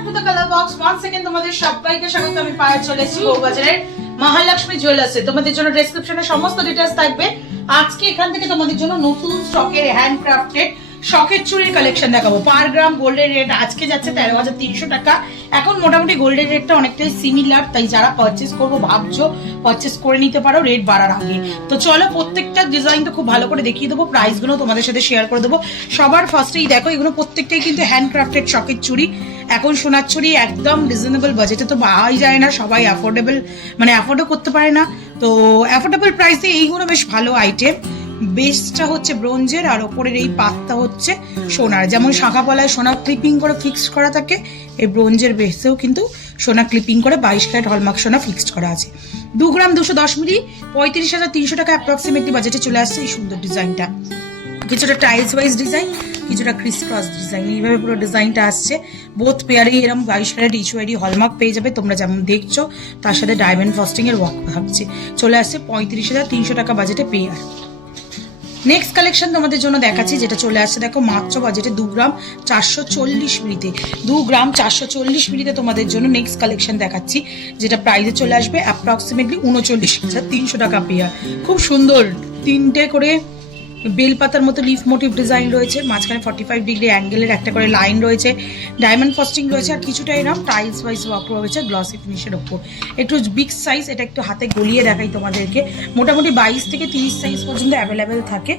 Back to the colour box. One second তোমাদের সবাইকে স্বাগত। আমি পায়ে চলে এসেছি বউবাজারের মহালক্ষ্মী জুয়েলার্সে। তোমাদের জন্য ডেসক্রিপশনে সমস্ত ডিটেইলস থাকবে। আজকে এখান থেকে তোমাদের জন্য নতুন স্টকের হ্যান্ডক্রাফটেড শখের চুড়ির কালেকশন দেখাবো। পার গ্রাম গোল্ডের রেট আজকে যাচ্ছে 13,300 টাকা। এখন মোটামুটি গোল্ডের রেটটা অনেকটাই সিমিলার, তাই যারা পারচেস করবো ভাবছো পারচেস করে নিতে পারো রেট বাড়ার আগে। তো চলো প্রত্যেকটা ডিজাইন তো খুব ভালো করে দেখিয়ে দেবো, প্রাইসগুলো তোমাদের সাথে শেয়ার করে দেবো। সবার ফার্স্টেই দেখো, এগুলো প্রত্যেকটাই কিন্তু হ্যান্ডক্রাফটেড শখের চুড়ি। এখন সোনার চুড়ি একদম রিজনেবল বাজেটে তো পাওয়াই যায় না, সবাই অ্যাফোর্ডেবল মানে অ্যাফোর্ডও করতে পারে না। তো অ্যাফোর্ডেবল প্রাইসে এইগুলো বেশ ভালো আইটেম। বেসটা হচ্ছে ব্রোঞ্জের আর ওপরের এই পাতটা হচ্ছে সোনার। যেমন শাখা পলায় সোনা ক্লিপিং করে ফিক্সড করা থাকে, এই ব্রোঞ্জের বেসেও কিন্তু সোনা ক্লিপিং করে 22 ক্যারেট হলমার্ক সোনা ফিক্সড করা আছে। 2 গ্রাম 210 মিলি 35,300 টাকা অ্যাপ্রক্সিমেটলি বাজেটে চলে আসছে এই সুন্দর ডিজাইনটা। কিছুটা টাইলস ওয়াইজ ডিজাইন, কিছুটা ক্রিস ক্রস ডিজাইন, এইভাবে পুরো ডিজাইনটা আসছে। বোথ পেয়ারে এরকম 22 ক্যারেট ইচওয়াইডি হলমার্ক পেয়ে যাবে তোমরা যেমন দেখছো, তার সাথে ডায়মন্ড ফস্টিং এর ওয়ার্ক থাকছে। চলে আসছে 35,300 টাকা বাজেটে পেয়ার। নেক্সট কালেকশন তোমাদের জন্য দেখাচ্ছি, যেটা চলে আসছে দেখো মাত্র বাজেটে 2 গ্রাম 440 মিলিতে। 2 গ্রাম 440 মিলিতে তোমাদের জন্য নেক্সট কালেকশন দেখাচ্ছি, যেটা প্রাইসে চলে আসবে অ্যাপ্রক্সিমেটলি 39,300 টাকা পেয়ার। খুব সুন্দর তিনটে করে বেলপাতার মতো লিফ মোটিভ ডিজাইন রয়েছে, মাঝখানে 45 ডিগ্রি অ্যাঙ্গেলের একটা করে লাইন রয়েছে, ডায়মন্ড ফস্টিং রয়েছে, আর কিছুটা এরকম টাইলস ওয়াইজ ওয়ার্ক রয়েছে গ্লসি ফিনিশের ওপর। একটু বিগ সাইজ, এটা একটু হাতে গলিয়ে দেখাই তোমাদেরকে। মোটামুটি 22 থেকে 30 সাইজ পর্যন্ত অ্যাভেলেবেল থাকে।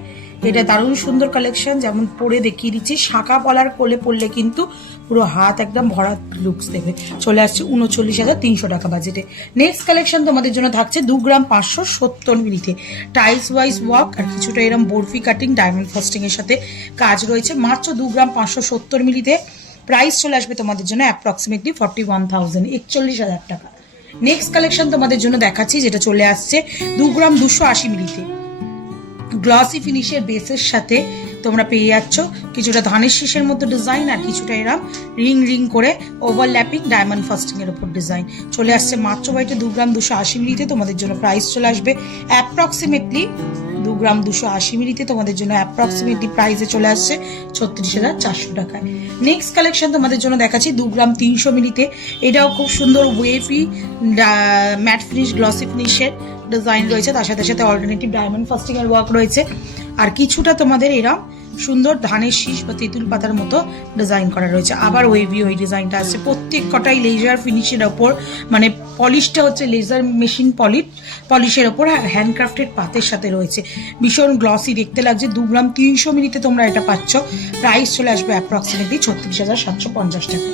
এটা দারুণ সুন্দর কালেকশন, যেমন পরে দেখিয়ে দিচ্ছি। শাখা পলার কোলে পড়লে কিন্তু পুরো হাত একদম ভরা লুকস দেবে। চলে আসছে 39,300 টাকা বাজেটে। নেক্সট কালেকশন তোমাদের জন্য থাকছে 2 গ্রাম 570 মিলিতে, টাইলস ওয়াইজ ওয়ার্ক আর কিছুটা এরকম বরফি কাটিং ডায়মন্ড ফাস্টিং এর সাথে কাজ রয়েছে। মাত্র 2 গ্রাম 570 মিলিতে প্রাইস চলে আসবে তোমাদের জন্য অ্যাপ্রক্সিমেটলি 41,000 41,000 টাকা। নেক্সট কালেকশন তোমাদের জন্য দেখাচ্ছি, যেটা চলে আসছে 2 গ্রাম 280 মিলিতে। গ্লসি ফিনিশের বেসের সাথে তোমরা পেয়ে যাচ্ছ কিছুটা ধানের শীষের মতো ডিজাইন আর কিছুটা এরম রিং রিং করে ওভারল্যাপিং ডায়মন্ড ফাস্টিং এর উপর ডিজাইন। চলে আসছে মাত্র বাইটে 2 গ্রাম 280 মিলিতে। তোমাদের জন্য প্রাইস চলে আসবে অ্যাপ্রক্সিমেটলি 2 গ্রাম 280 মিলিতে তোমাদের জন্য অ্যাপ্রক্সিমেটলি প্রাইসে চলে আসছে 36,400 টাকায়। নেক্সট কালেকশন তোমাদের জন্য দেখাচ্ছি 2 গ্রাম 300 মিলিতে। এটাও খুব সুন্দর ওয়েভি ম্যাট ফিনিশ গ্লসি ফিনিশের ডিজাইন রয়েছে, তার সাথে সাথে অল্টারনেটিভ ডায়মন্ড ফাস্টিং এর ওয়ার্ক রয়েছে, আর কিছুটা তোমাদের এরম সুন্দর ধানের শীষ বা তেঁতুল পাতার মতো ডিজাইন করা রয়েছে। আবার ওয়েভি ওই ডিজাইনটা আছে। প্রত্যেক কটাই লেজার ফিনিশের ওপর, মানে পলিশটা হচ্ছে লেজার মেশিন পলিশের ওপর হ্যান্ডক্রাফটেড পাতের সাথে রয়েছে। ভীষণ গ্লসি দেখতে লাগছে। 2 গ্রাম 300 মিলিতে তোমরা এটা পাচ্ছ। প্রাইস চলে আসবে অ্যাপ্রক্সিমেটলি 36,750 টাকা।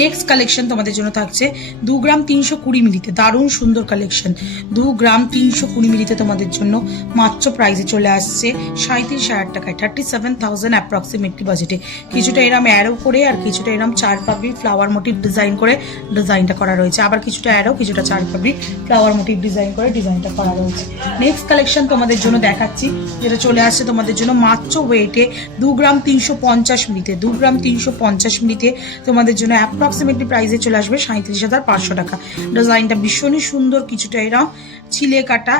নেক্সট কালেকশন তোমাদের জন্য থাকছে 2 গ্রাম 320 মিলিতে। দারুণ সুন্দর কালেকশন। 2 গ্রাম 320 মিলিতে তোমাদের জন্য মাত্র প্রাইসে চলে আসছে 37,000 টাকায়, 37,000 অ্যাপ্রক্সিমেটলি বাজেটে। কিছুটা এরম অ্যারো করে আর কিছুটা এরম চার পাপড়ি ফ্লাওয়ার মোটিভ ডিজাইন করে ডিজাইনটা করা রয়েছে। আবার কিছুটা অ্যারো, কিছুটা চার পাপড়ি ফ্লাওয়ার মোটিভ ডিজাইন করে ডিজাইনটা করা রয়েছে। নেক্সট কালেকশন তোমাদের জন্য দেখাচ্ছি, যেটা চলে আসছে তোমাদের জন্য মাত্র ওয়েটে 2 গ্রাম 350 মিলিতে। 2 গ্রাম 350 মিলিতে তোমাদের জন্য অ্যাপ্রক্সিমেটলি প্রাইসে চলে আসবে 37,500 টাকা। ডিজাইনটা ভীষণই সুন্দর, কিছুটা এরম ছিলে কাটা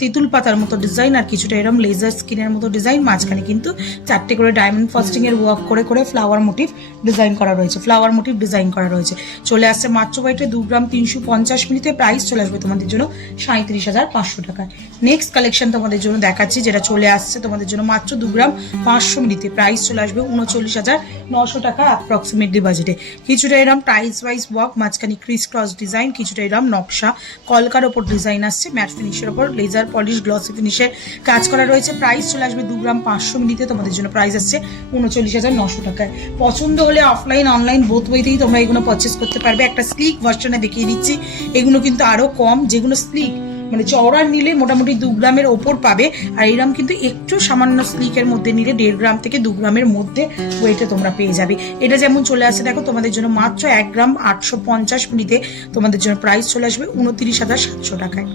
তেঁতুল পাতার মতো ডিজাইন আর কিছুটা এরম লেজার স্কিনের মতো ডিজাইন। মাঝখানে কিন্তু 4টে করে ডায়মন্ড ফাস্টিং এর ওয়ার্ক করে করে ফ্লাওয়ার মোটিভ ডিজাইন করা রয়েছে, চলে আসছে মাত্র বাইটে 2 গ্রাম 350 মিলিতে। প্রাইস চলে আসবে তোমাদের জন্য 37,500 টাকায়। নেক্সট কালেকশন তোমাদের জন্য দেখাচ্ছি, যেটা চলে আসছে তোমাদের জন্য মাত্র 2 গ্রাম 500 মিলিতে। প্রাইস চলে আসবে 39,900 টাকা অ্যাপ্রক্সিমেটলি বাজেটে। কিছুটা এরম টাইলস ওয়াইজ ওয়ার্ক, মাঝখানে ক্রিস ক্রস ডিজাইন, কিছুটা এরম নকশা কলকার ওপর ডিজাইন আসছে, ম্যাট ফিনিশের ওপর লেজার পলিশ গ্লসি ফিনিশের কাজ করা রয়েছে। প্রাইস চলে আসবে 2 গ্রাম 500 মিলিতে। তোমাদের জন্য প্রাইস আসছে 39,900 টাকায়। পছন্দ হলে অফলাইন অনলাইন বোথ ওয়েতেই তোমরা এগুলো পারচেস করতে পারবে। একটা স্লিক ভার্সনে দেখিয়ে দিচ্ছি, এগুলো কিন্তু আরো কম। যেগুলো স্লিক মানে চওড়ার নিলে মোটামুটি 2 গ্রামের ওপর পাবে, আর এরম কিন্তু একটু সামান্য স্লিকের মধ্যে নিলে 1.5 গ্রাম থেকে 2 গ্রামের মধ্যে ওয়েটে তোমরা পেয়ে যাবে। এটা যেমন চলে আসছে দেখো তোমাদের জন্য মাত্র 1 গ্রাম 850 মিলিতে। তোমাদের জন্য প্রাইস চলে আসবে 29,700 টাকায়।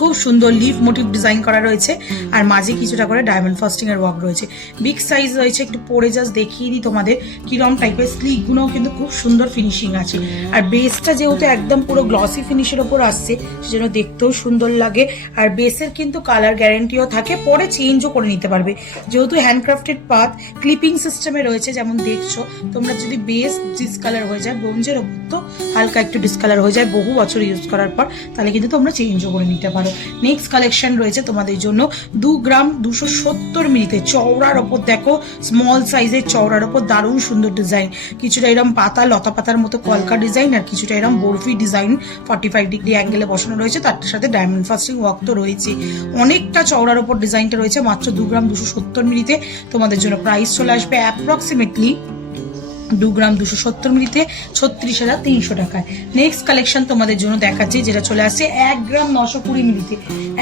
খুব সুন্দর লিফ মোটিভ ডিজাইন করা রয়েছে আর মাঝে কিছুটা করে ডায়মন্ড ফাস্টিং এর ওয়ার্ক রয়েছে। বিগ সাইজ রয়েছে, একটু পরে জাস্ট দেখিয়ে দিই তোমাদের কিরম টাইপের। স্লিক গুলো কিন্তু খুব সুন্দর ফিনিশিং আছে আর বেসটা যেহেতু একদম পুরো গ্লসি ফিনিশের ওপর আসছে সেজন্য দেখতেও সুন্দর লাগে। আর বেসের কিন্তু কালার গ্যারেন্টিও থাকে, পরে চেঞ্জও করে নিতে পারবে। যেহেতু হ্যান্ডক্রাফটেড পাত ক্লিপিং সিস্টেমে রয়েছে, যেমন দেখছো তোমরা যদি বেস ডিসকালার হয়ে যায়, ব্রোঞ্জের ওপর তো হালকা একটু ডিসকালার হয়ে যায় বহু বছর ইউজ করার পর, তাহলে কিন্তু তোমরা চেঞ্জও করে নিতে পারো। নেক্সট কালেকশন রয়েছে তোমাদের জন্য 2 গ্রাম 270 মিলিতে চওড়ার ওপর, দেখো স্মল সাইজের চওড়ার ওপর দারুণ সুন্দর ডিজাইন। কিছুটা এরকম পাতা লতা পাতার মতো কলকা ডিজাইন আর কিছুটা এরকম বরফি ডিজাইন 45 ডিগ্রি অ্যাঙ্গেলে বসানো রয়েছে, তার সাথে ডায়মন্ড ফাস্টিং ওয়ার্ক তো রয়েছে। অনেকটা চওড়ার ওপর ডিজাইনটা রয়েছে। মাত্র 2 গ্রাম 270 মিলিতে তোমাদের জন্য প্রাইস চলে আসবে অ্যাপ্রক্সিমেটলি 2 গ্রাম 270 মিলিতে 36,300 টাকায়। নেক্সট কালেকশন তোমাদের জন্য দেখাচ্ছি যেটা চলে আসছে 1 গ্রাম 920 মিলিতে।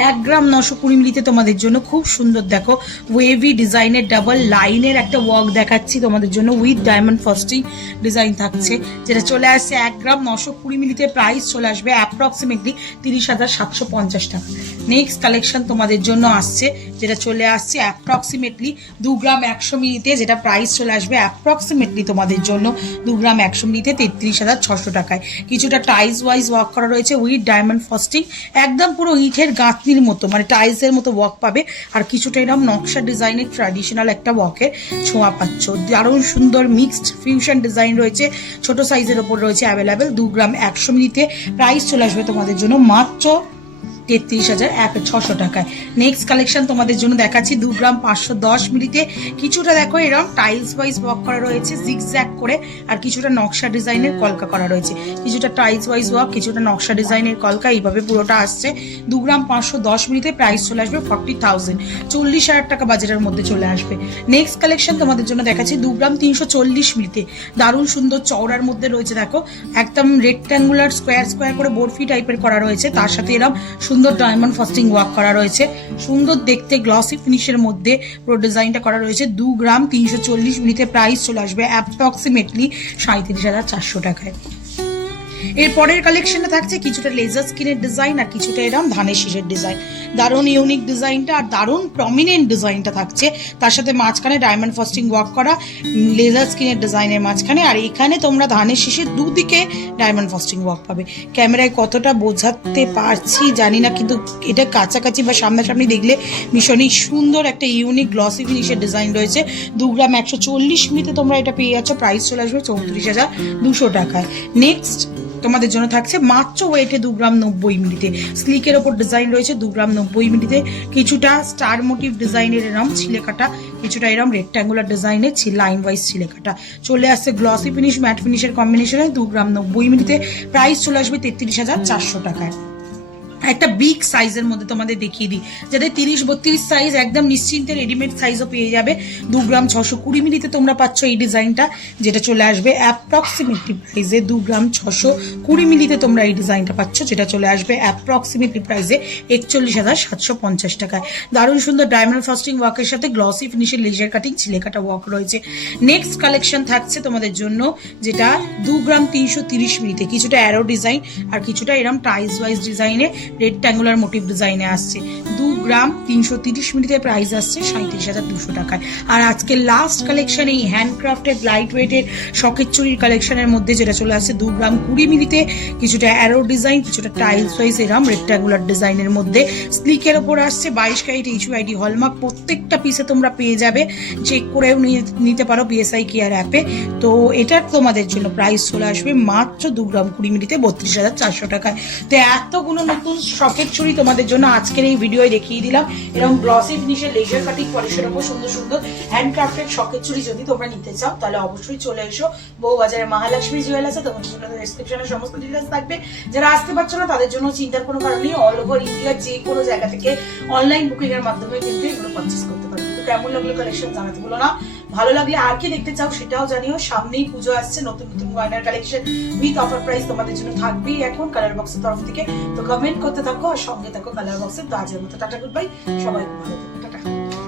1 গ্রাম 920 মিলিতে তোমাদের জন্য খুব সুন্দর দেখো ওয়েভি ডিজাইনের ডাবল লাইনের একটা ওয়ার্ক দেখাচ্ছি তোমাদের জন্য উইথ ডায়মন্ড ফাস্টিং ডিজাইন থাকছে, যেটা চলে আসছে 1 গ্রাম 920 মিলিতে। প্রাইস চলে আসবে অ্যাপ্রক্সিমেটলি 30,750 টাকা। নেক্সট কালেকশন তোমাদের জন্য আসছে যেটা চলে আসছে অ্যাপ্রক্সিমেটলি 2 গ্রাম 100 মিলিতে, যেটা প্রাইস চলে আসবে অ্যাপ্রক্সিমেটলি তোমাদের জন্য 2 গ্রাম 100 মিলিতে 33,600 টাকায়। কিছুটা টাইলস ওয়াইজ ওয়ার্ক করা রয়েছে উইথ ডায়মন্ড ফাস্টিং, একদম পুরো ইটের গাঁথনির মতো মানে টাইলসের মতো ওয়ার্ক পাবে। আর কিছুটা এরকম নকশা ডিজাইনের ট্র্যাডিশনাল একটা ওয়ার্কের ছোঁয়া পাচ্ছ। দারুণ সুন্দর মিক্সড ফিউশন ডিজাইন রয়েছে, ছোট সাইজের ওপর রয়েছে অ্যাভেলেবেল। 2 গ্রাম 100 মিলিতে প্রাইস চলে আসবে তোমাদের জন্য মাত্র 33,600 টাকায়। নেক্সট কালেকশন তোমাদের জন্য দেখাচ্ছি 2 গ্রাম 510 মিলিতে। কিছুটা দেখো এরকম টাইলস ওয়াইজ ওয়ার্ক করা রয়েছে জিগজ্যাগ করে, আর কিছুটা নকশা ডিজাইনের কলকা করা রয়েছে। কিছুটা টাইলস ওয়াইজ ওয়ার্ক, কিছুটা নকশা ডিজাইনের কলকা, এইভাবে পুরোটা আসছে। 2 গ্রাম 510 মিলিতে প্রাইস চলে আসবে 40,000, 40,000 টাকা বাজেটের মধ্যে চলে আসবে। নেক্সট কালেকশন তোমাদের জন্য দেখাচ্ছি 2 গ্রাম 340 মিলিতে। দারুণ সুন্দর চওড়ার মধ্যে রয়েছে, দেখো একদম রেক্ট্যাঙ্গুলার স্কোয়ার স্কোয়ার করে বরফি টাইপের করা রয়েছে, তার সাথে এরকম সুন্দর ডায়মন্ড ফাস্টিং ওয়ার্ক করা রয়েছে। সুন্দর দেখতে গ্লসি ফিনিশের মধ্যে পুরো ডিজাইনটা করা রয়েছে। 2 গ্রাম 340 মিলিতে প্রাইস চলে আসবে অ্যাপ্রক্সিমেটলি 37,400 টাকায়। এর পরের কালেকশনে থাকছে কিছুটা লেজার স্কিনের ডিজাইন আর কিছুটা এরকম ধানের শীষের ডিজাইন। দারুণ ইউনিক ডিজাইনটা আর দারুণ প্রমিনেন্ট ডিজাইনটা থাকছে, তার সাথে মাঝখানে ডায়মন্ড ফাস্টিং ওয়ার্ক করা লেজার স্কিনের ডিজাইনের মাঝখানে, আর এখানে তোমরা ধানের শীষের দুদিকে ডায়মন্ড ফাস্টিং ওয়ার্ক পাবে। ক্যামেরায় কতটা বোঝাতে পারছি জানি না, কিন্তু এটা কাছাকাছি বা সামনাসামনি দেখলে ভীষণই সুন্দর একটা ইউনিক গ্লসি ফিনিশের ডিজাইন রয়েছে। 2 গ্রাম 140 মিলিতে তোমরা এটা পেয়ে যাচ্ছ, প্রাইস চলে আসবে 34,200 টাকায়। নেক্সট তোমাদের জন্য থাকছে মাত্র ওয়েটে 2 গ্রাম 90 মিলিতে। স্লিকের ওপর ডিজাইন রয়েছে 2 গ্রাম 90 মিলিতে। কিছুটা স্টার মোটিভ ডিজাইনের এরম ছিলে কাটা, কিছুটা এরম রেক্ট্যাঙ্গুলার ডিজাইনের লাইন ওয়াইজ ছিলে কাটা। চলে আসছে গ্লসি ফিনিশ ম্যাট ফিনিশের কম্বিনেশনে 2 গ্রাম 90 মিলিতে। প্রাইস চলে আসবে 33,400 টাকায়। একটা বিগ সাইজের মধ্যে তোমাদের দেখিয়ে দিই, যাতে 30-32 সাইজ একদম নিশ্চিন্তে রেডিমেড সাইজও পেয়ে যাবে। 2 গ্রাম 620 মিলিতে তোমরা পাচ্ছ এই ডিজাইনটা, যেটা চলে আসবে অ্যাপ্রক্সিমেটলি প্রাইসে 2 গ্রাম 620 মিলিতে তোমরা এই ডিজাইনটা পাচ্ছ, যেটা চলে আসবে অ্যাপ্রক্সিমেটলি প্রাইসে 41,750 টাকায়। দারুণ সুন্দর ডায়মন্ড ফাস্টিং ওয়ার্কের সাথে গ্লসি ফিনিশের লেজার কাটিং ছিলে কাটা ওয়ার্ক রয়েছে। নেক্সট কালেকশন থাকছে তোমাদের জন্য যেটা 2 গ্রাম 330 মিলিতে। কিছুটা অ্যারো ডিজাইন আর কিছুটা এরম টাইলস ওয়াইজ ডিজাইনে রেক্ট্যাঙ্গুলার মোটিভ ডিজাইনে আসছে। 2 গ্রাম 330 মিলিতে প্রাইস আসছে 37,200 টাকায়। আর আজকে লাস্ট কালেকশন এই হ্যান্ডক্রাফটেড লাইট ওয়েটের শখের চুরির কালেকশনের মধ্যে, যেটা চলে আসছে 2 গ্রাম 20 মিলিতে। কিছুটা অ্যারো ডিজাইন, কিছুটা টাইলস ওয়াইজ এরম রেক্ট্যাঙ্গুলার ডিজাইনের মধ্যে। স্লিকের ওপর আসছে 22 ক্যারেট HUID হলমার্ক। প্রত্যেকটা পিসে তোমরা পেয়ে যাবে, চেক করেও নিতে পারো BSI কেয়ার অ্যাপে। তো এটার তোমাদের জন্য প্রাইস চলে আসবে মাত্র 2 গ্রাম 20 মিলিতে 32,400 টাকায়। তো এতগুলো নতুন শখের চুড়ি তোমাদের জন্য আজকের এই ভিডিওয় দেখিয়ে দিলাম। এরকম গ্লসি ফিনিশের লেজার কাটিং পলিশের ওপর সুন্দর সুন্দর হ্যান্ডক্রাফটেড শখের চুড়ি যদি তোমরা নিতে চাও, তাহলে অবশ্যই চলে এসো বউবাজারের মহালক্ষ্মী জুয়েলার্সে। তোমাদের জন্য ডেসক্রিপশনে সমস্ত ডিটেইলস থাকবে। যারা আসতে পারছো না তাদের জন্য চিন্তার কোনো কারণ নেই, অল ওভার ইন্ডিয়ার যে কোনো জায়গা থেকে অনলাইন বুকিং এর মাধ্যমে কিন্তু এগুলো পারচেস করতে পারবে। তো কেমন লাগলো কালেকশন জানাতে ভুলো না। ভালো লাগলে আর কি দেখতে চাও সেটাও জানিও। সামনেই পুজো আসছে, নতুন নতুন গয়নার কালেকশন উইথ অফার প্রাইস তোমাদের জন্য থাকবেই এখন কালার বক্সের তরফ থেকে। তো কমেন্ট করতে থাকো আর সঙ্গে থাকো কালার বক্সের। তো আজের মতো টাটা, গুড বাই, সবাই ভালো থাকো।